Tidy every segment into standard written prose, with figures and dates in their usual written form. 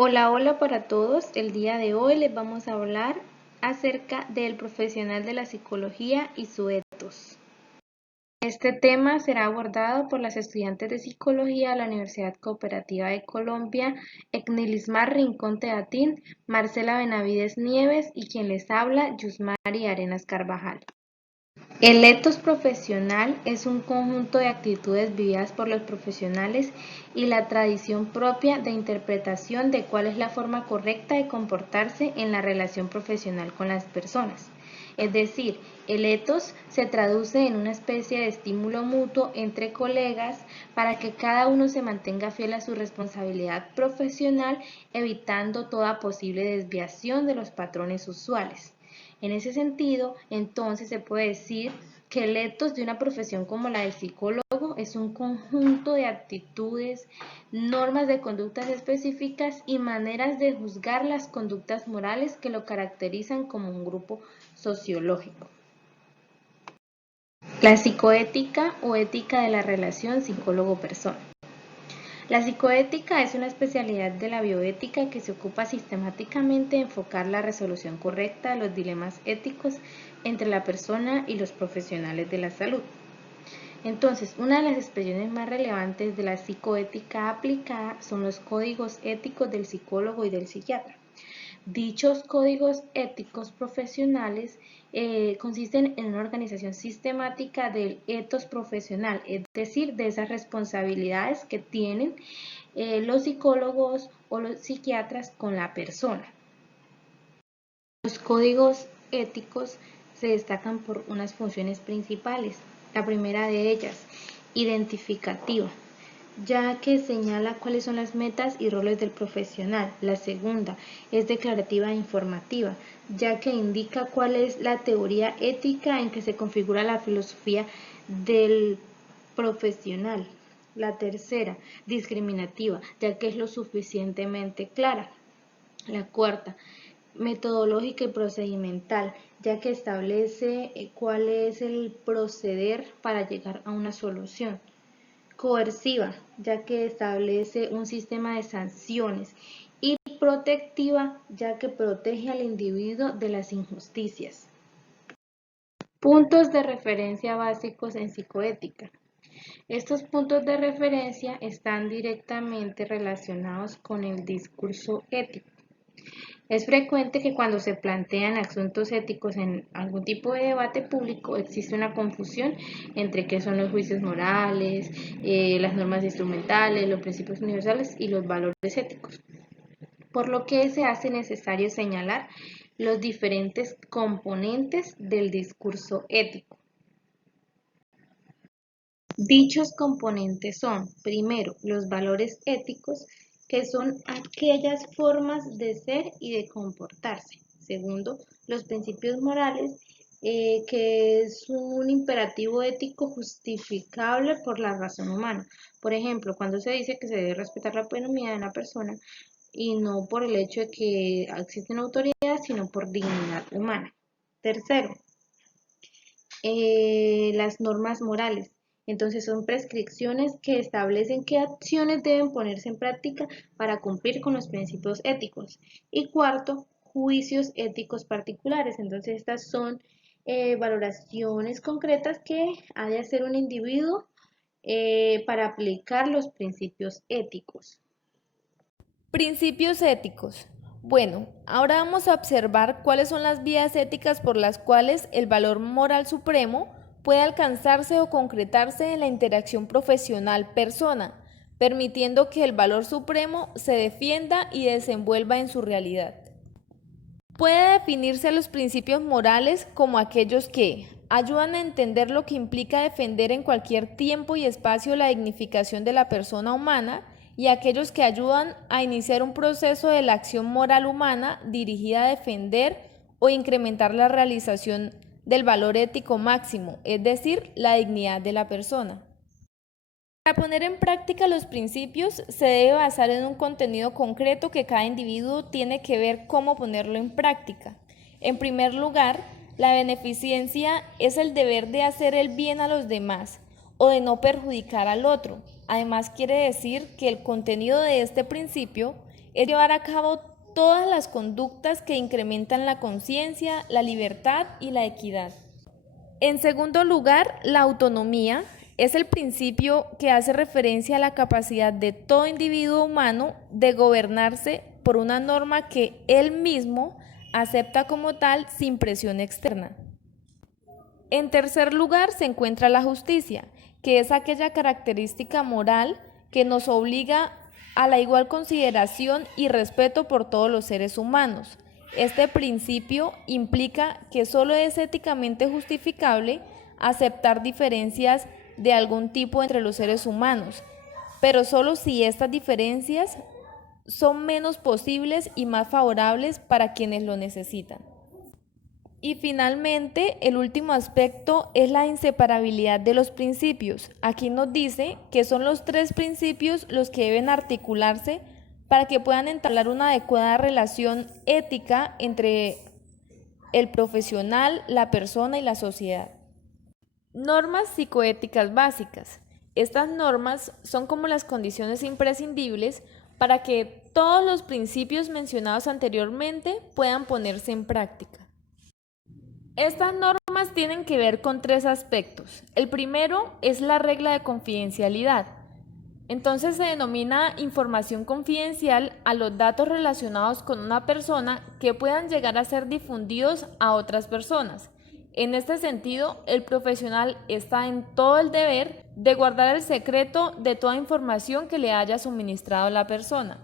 Hola, hola para todos. El día de hoy les vamos a hablar acerca del profesional de la psicología y su ethos. Este tema será abordado por las estudiantes de psicología de la Universidad Cooperativa de Colombia, Ecnilismar Rincón Teatín, Marcela Benavides Nieves y quien les habla, Yusmari Arenas Carvajal. El ethos profesional es un conjunto de actitudes vividas por los profesionales y la tradición propia de interpretación de cuál es la forma correcta de comportarse en la relación profesional con las personas. Es decir, el ethos se traduce en una especie de estímulo mutuo entre colegas para que cada uno se mantenga fiel a su responsabilidad profesional, evitando toda posible desviación de los patrones usuales. En ese sentido, entonces se puede decir que el ethos de una profesión como la del psicólogo es un conjunto de actitudes, normas de conductas específicas y maneras de juzgar las conductas morales que lo caracterizan como un grupo sociológico. La psicoética o ética de la relación psicólogo-persona. La psicoética es una especialidad de la bioética que se ocupa sistemáticamente de enfocar la resolución correcta de los dilemas éticos entre la persona y los profesionales de la salud. Entonces, una de las expresiones más relevantes de la psicoética aplicada son los códigos éticos del psicólogo y del psiquiatra. Dichos códigos éticos profesionales consisten en una organización sistemática del ethos profesional, es decir, de esas responsabilidades que tienen los psicólogos o los psiquiatras con la persona. Los códigos éticos se destacan por unas funciones principales. La primera de ellas, identificativa, ya que señala cuáles son las metas y roles del profesional. La segunda es declarativa e informativa, ya que indica cuál es la teoría ética en que se configura la filosofía del profesional. La tercera, discriminativa, ya que es lo suficientemente clara. La cuarta, metodológica y procedimental, ya que establece cuál es el proceder para llegar a una solución. Coerciva, ya que establece un sistema de sanciones, y protectiva, ya que protege al individuo de las injusticias. Puntos de referencia básicos en psicoética. Estos puntos de referencia están directamente relacionados con el discurso ético. Es frecuente que cuando se plantean asuntos éticos en algún tipo de debate público existe una confusión entre qué son los juicios morales, las normas instrumentales, los principios universales y los valores éticos, por lo que se hace necesario señalar los diferentes componentes del discurso ético. Dichos componentes son, primero, los valores éticos, que son aquellas formas de ser y de comportarse. Segundo, los principios morales, que es un imperativo ético justificable por la razón humana. Por ejemplo, cuando se dice que se debe respetar la autonomía de una persona y no por el hecho de que existe una autoridad, sino por dignidad humana. Tercero, las normas morales. Entonces son prescripciones que establecen qué acciones deben ponerse en práctica para cumplir con los principios éticos. Y cuarto, juicios éticos particulares. Entonces estas son valoraciones concretas que ha de hacer un individuo para aplicar los principios éticos. Principios éticos. Bueno, ahora vamos a observar cuáles son las vías éticas por las cuales el valor moral supremo puede alcanzarse o concretarse en la interacción profesional-persona, permitiendo que el valor supremo se defienda y desenvuelva en su realidad. Puede definirse los principios morales como aquellos que ayudan a entender lo que implica defender en cualquier tiempo y espacio la dignificación de la persona humana y aquellos que ayudan a iniciar un proceso de la acción moral humana dirigida a defender o incrementar la realización del valor ético máximo, es decir, la dignidad de la persona. Para poner en práctica los principios se debe basar en un contenido concreto que cada individuo tiene que ver cómo ponerlo en práctica. En primer lugar, la beneficencia es el deber de hacer el bien a los demás o de no perjudicar al otro. Además, quiere decir que el contenido de este principio es llevar a cabo todas las conductas que incrementan la conciencia, la libertad y la equidad. En segundo lugar, la autonomía es el principio que hace referencia a la capacidad de todo individuo humano de gobernarse por una norma que él mismo acepta como tal sin presión externa. En tercer lugar se encuentra la justicia, que es aquella característica moral que nos obliga a la igual consideración y respeto por todos los seres humanos. Este principio implica que solo es éticamente justificable aceptar diferencias de algún tipo entre los seres humanos, pero solo si estas diferencias son menos posibles y más favorables para quienes lo necesitan. Y finalmente, el último aspecto es la inseparabilidad de los principios. Aquí nos dice que son los tres principios los que deben articularse para que puedan entablar una adecuada relación ética entre el profesional, la persona y la sociedad. Normas psicoéticas básicas. Estas normas son como las condiciones imprescindibles para que todos los principios mencionados anteriormente puedan ponerse en práctica. Estas normas tienen que ver con tres aspectos. El primero es la regla de confidencialidad. Entonces se denomina información confidencial a los datos relacionados con una persona que puedan llegar a ser difundidos a otras personas. En este sentido, el profesional está en todo el deber de guardar el secreto de toda información que le haya suministrado la persona.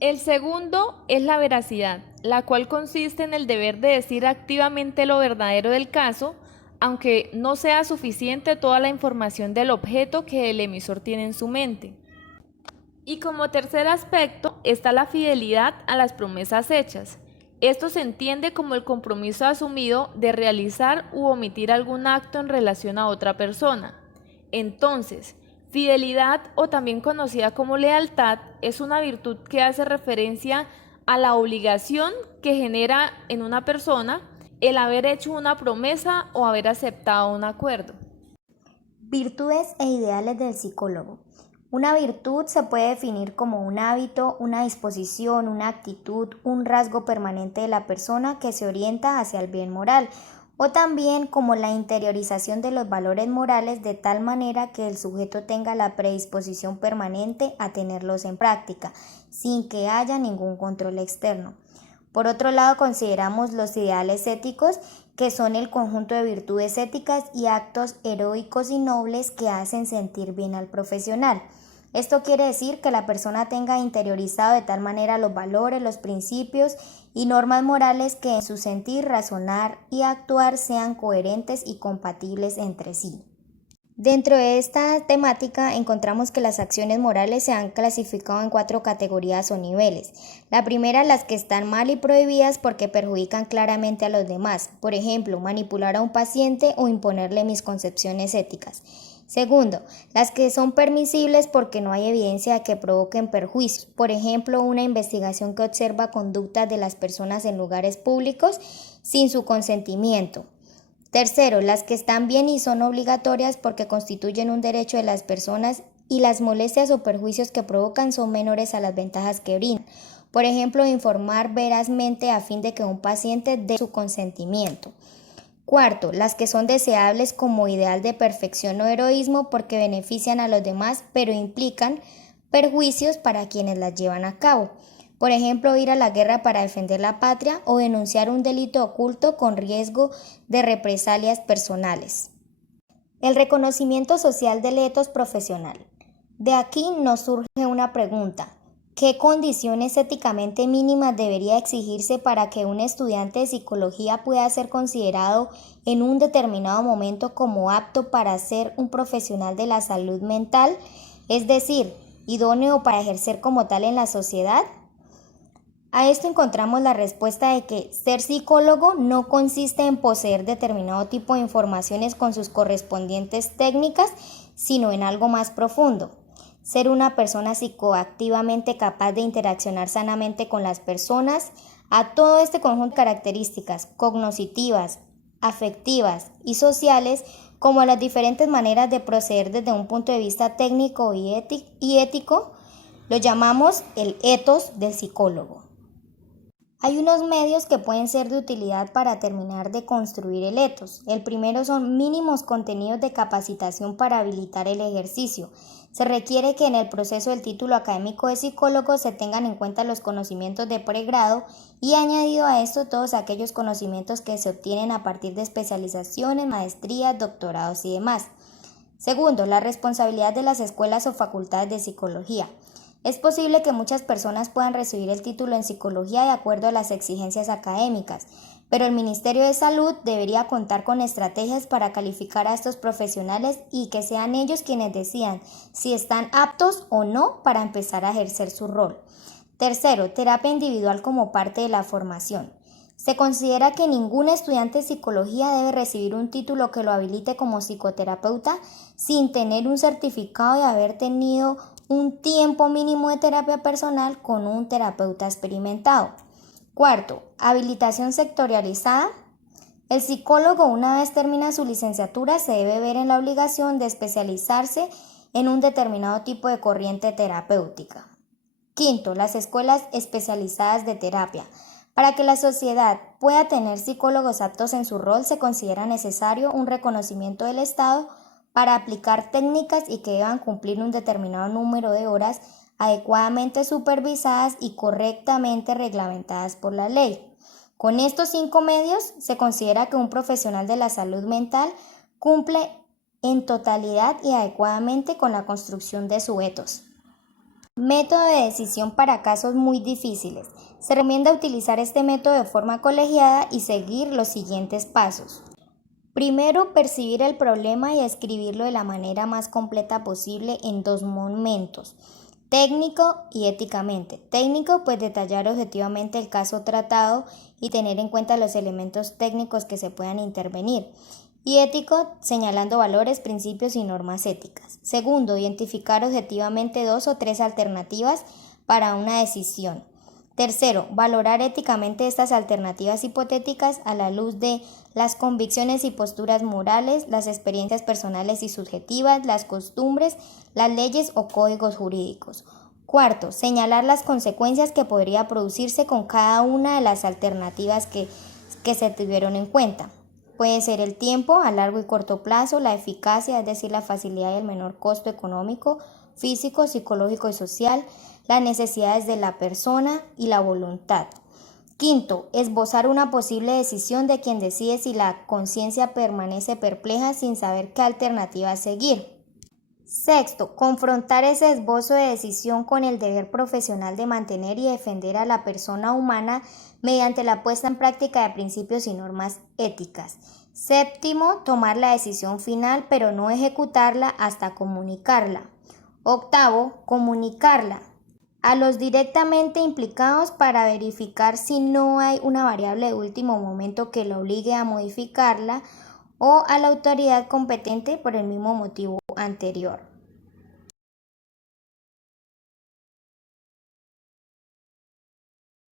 El segundo es la veracidad, la cual consiste en el deber de decir activamente lo verdadero del caso, aunque no sea suficiente toda la información del objeto que el emisor tiene en su mente. Y como tercer aspecto está la fidelidad a las promesas hechas. Esto se entiende como el compromiso asumido de realizar u omitir algún acto en relación a otra persona. Entonces, fidelidad, o también conocida como lealtad, es una virtud que hace referencia a la obligación que genera en una persona el haber hecho una promesa o haber aceptado un acuerdo. Virtudes e ideales del psicólogo. Una virtud se puede definir como un hábito, una disposición, una actitud, un rasgo permanente de la persona que se orienta hacia el bien moral, o también como la interiorización de los valores morales de tal manera que el sujeto tenga la predisposición permanente a tenerlos en práctica, sin que haya ningún control externo. Por otro lado, consideramos los ideales éticos, que son el conjunto de virtudes éticas y actos heroicos y nobles que hacen sentir bien al profesional. Esto quiere decir que la persona tenga interiorizado de tal manera los valores, los principios y normas morales que en su sentir, razonar y actuar sean coherentes y compatibles entre sí. Dentro de esta temática encontramos que las acciones morales se han clasificado en 4 categorías o niveles. La primera, las que están mal y prohibidas porque perjudican claramente a los demás. Por ejemplo, manipular a un paciente o imponerle misconcepciones éticas. Segundo, las que son permisibles porque no hay evidencia de que provoquen perjuicios. Por ejemplo, una investigación que observa conductas de las personas en lugares públicos sin su consentimiento. Tercero, las que están bien y son obligatorias porque constituyen un derecho de las personas y las molestias o perjuicios que provocan son menores a las ventajas que brindan. Por ejemplo, informar verazmente a fin de que un paciente dé su consentimiento. Cuarto, las que son deseables como ideal de perfección o heroísmo porque benefician a los demás pero implican perjuicios para quienes las llevan a cabo. Por ejemplo, ir a la guerra para defender la patria o denunciar un delito oculto con riesgo de represalias personales. El reconocimiento social del etos profesional. De aquí nos surge una pregunta. ¿Qué condiciones éticamente mínimas debería exigirse para que un estudiante de psicología pueda ser considerado en un determinado momento como apto para ser un profesional de la salud mental, es decir, idóneo para ejercer como tal en la sociedad? A esto encontramos la respuesta de que ser psicólogo no consiste en poseer determinado tipo de informaciones con sus correspondientes técnicas, sino en algo más profundo. Ser una persona psicoactivamente capaz de interaccionar sanamente con las personas. A todo este conjunto de características cognitivas, afectivas y sociales, como a las diferentes maneras de proceder desde un punto de vista técnico y ético, Lo llamamos el ethos del psicólogo. Hay unos medios que pueden ser de utilidad para terminar de construir el ethos. El primero son mínimos contenidos de capacitación para habilitar el ejercicio. Se requiere que en el proceso del título académico de psicólogo se tengan en cuenta los conocimientos de pregrado y añadido a esto todos aquellos conocimientos que se obtienen a partir de especializaciones, maestrías, doctorados y demás. Segundo, la responsabilidad de las escuelas o facultades de psicología. Es posible que muchas personas puedan recibir el título en psicología de acuerdo a las exigencias académicas, pero el Ministerio de Salud debería contar con estrategias para calificar a estos profesionales y que sean ellos quienes decidan si están aptos o no para empezar a ejercer su rol. Tercero, terapia individual como parte de la formación. Se considera que ningún estudiante de psicología debe recibir un título que lo habilite como psicoterapeuta sin tener un certificado de haber tenido un tiempo mínimo de terapia personal con un terapeuta experimentado. Cuarto, habilitación sectorializada. El psicólogo, una vez termina su licenciatura, se debe ver en la obligación de especializarse en un determinado tipo de corriente terapéutica. Quinto, las escuelas especializadas de terapia. Para que la sociedad pueda tener psicólogos aptos en su rol, se considera necesario un reconocimiento del Estado para aplicar técnicas y que deban cumplir un determinado número de horas adecuadamente supervisadas y correctamente reglamentadas por la ley. Con estos 5 medios, se considera que un profesional de la salud mental cumple en totalidad y adecuadamente con la construcción de su ethos. Método de decisión para casos muy difíciles. Se recomienda utilizar este método de forma colegiada y seguir los siguientes pasos. Primero, percibir el problema y escribirlo de la manera más completa posible en 2 momentos, técnico y éticamente. Técnico, pues detallar objetivamente el caso tratado y tener en cuenta los elementos técnicos que se puedan intervenir. Y ético, señalando valores, principios y normas éticas. Segundo, identificar objetivamente 2 o 3 alternativas para una decisión. Tercero, valorar éticamente estas alternativas hipotéticas a la luz de las convicciones y posturas morales, las experiencias personales y subjetivas, las costumbres, las leyes o códigos jurídicos. Cuarto, señalar las consecuencias que podría producirse con cada una de las alternativas que se tuvieron en cuenta. Puede ser el tiempo a largo y corto plazo, la eficacia, es decir, la facilidad y el menor costo económico, físico, psicológico y social, las necesidades de la persona y la voluntad. Quinto, esbozar una posible decisión de quien decide si la conciencia permanece perpleja sin saber qué alternativa seguir. Sexto, confrontar ese esbozo de decisión con el deber profesional de mantener y defender a la persona humana mediante la puesta en práctica de principios y normas éticas. Séptimo, tomar la decisión final pero no ejecutarla hasta comunicarla. Octavo, comunicarla a los directamente implicados para verificar si no hay una variable de último momento que lo obligue a modificarla o a la autoridad competente por el mismo motivo anterior.